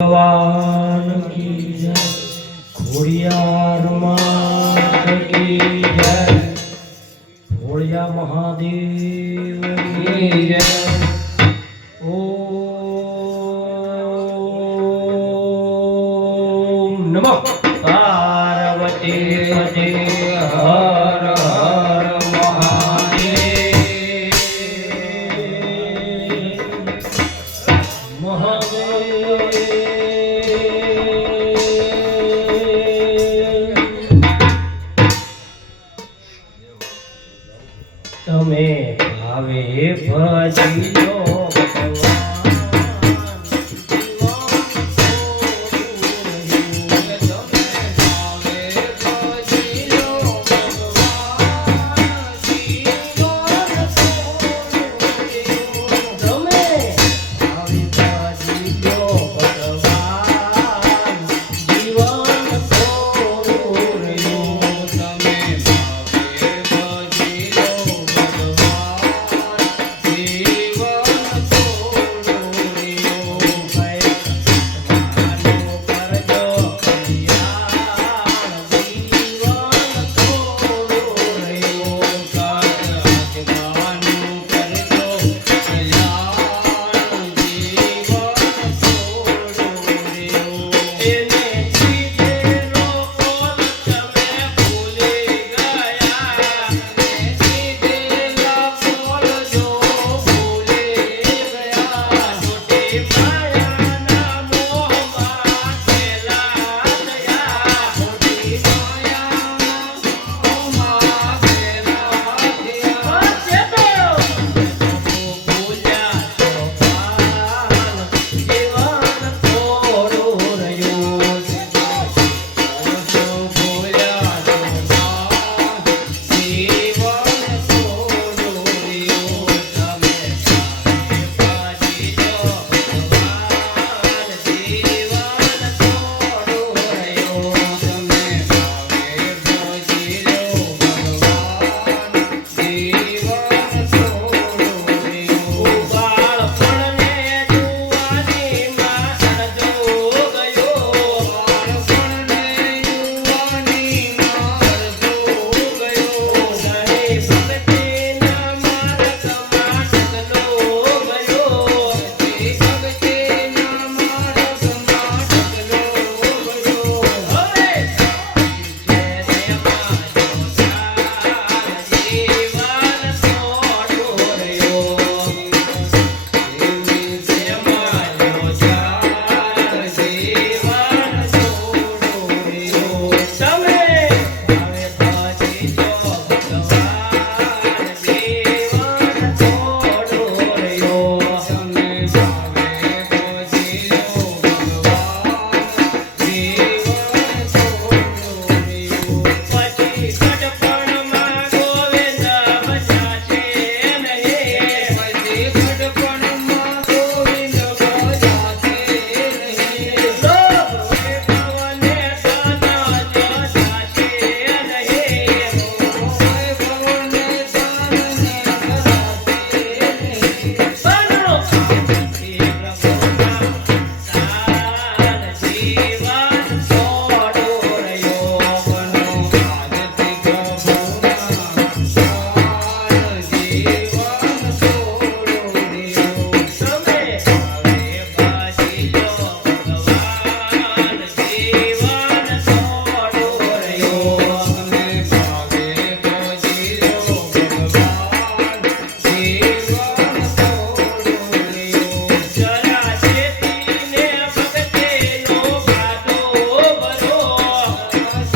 ભગવાન કી જય. ખોડિયાર માત કી જય. ખોડિયા મહાદેવ કી જય.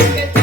Namaste.